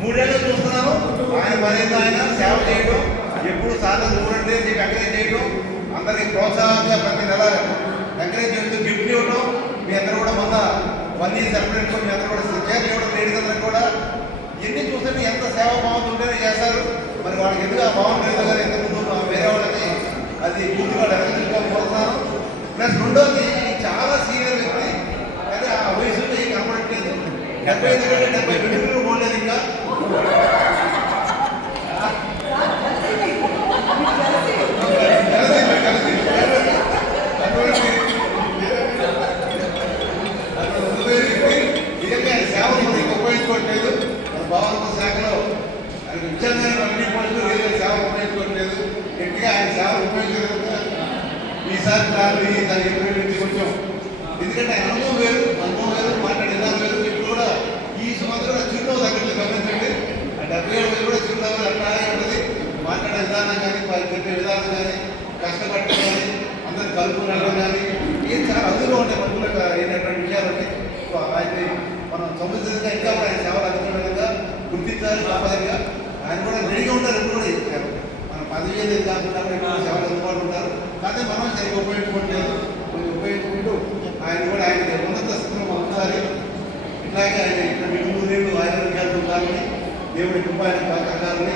3 ఏళ్ళు చూస్తున్నాను. ఆయన మరింత ఆయన సేవ చేయడం, ఎప్పుడు సార్లు చూడండి అని చెప్పి ఎంకరేజ్ చేయడం, అందరికి ప్రోత్సాహంగా ప్రతి నెల ఎంకరేజ్ చేస్తూ గిఫ్ట్లు ఇవ్వడం. మీ అందరూ కూడా మొన్న 1 year సెలబ్రేట్ మీ అందరూ కూడా చీరలు ఇవ్వడం, లేడీస్ అందరికి కూడా ఇవన్నీ చూస్తే ఎంత సేవ బాగుంటుంటేనే చేస్తారు. మరి వాళ్ళకి ఎందుకు ఆ బాగుంటుంది కదా, ఇంతకుముందు వేరే వాళ్ళకి అది పూర్తిగా డెవలప్మెంట్కోకపోతున్నాను. ప్లస్ రెండోది చాలా సీనియర్ వ్యక్తి, అదే ఆ వయసులో ఏం కనపడట్లేదు. 75 కంటే 70 బిడ్డలు పోలేదు ఇంకా. ఉపయోగించుకోవట్లేదు. మన భవన శాఖలో ఆయన ఉద్యోగాన్ని అన్ని పోస్టులు రైల్వే సేవ ఉపయోగించుకోవట్లేదు. గట్టిగా ఆయన సేవ ఉపయోగించగలుగుతా ఈసారి కొంచెం, ఎందుకంటే ఆయన అనుభవం వేరు మాట్లాడే విధానం వేరు. ఇప్పుడు కూడా ఈ సంవత్సరం చిరునవ్వు దగ్గర గమనించండి. ఆ 77 కూడా చిరునవ్వు అట్లాగే ఉంటుంది. మాట్లాడే విధానం కానీ, చెప్పే విధానం కానీ, కష్టపడటం కానీ, అందరిని కలుపుకోవడం కానీ ఏం చాలా అందులో ఉంటాయి. మనకు అయినటువంటి విషయాలని ఆయన మనం సముచితంగా ఇంకా కూడా ఆయన సేవలు అందుకునేలాగా గుర్తించాలి. తప్పదంగా ఆయన కూడా రెడీగా ఉంటారు. ఎప్పుడు కూడా ఇచ్చారు. మన పదవి అనేది కాకుండా సేవలు అందుబాటు ఉంటారు. కానీ మనం సరిగ్గా ఉపయోగించుకోవట్లేదు. కొంచెం ఉపయోగించుకుంటూ ఆయన కూడా ఆయన ఉన్నత స్థితిలో ఉంచాలి. ఇట్లాగే ఆయన ఇక్కడ 3 ఏళ్ళు ఆయన ఉండాలని దేవుడి కృప ఆయన కాకాలని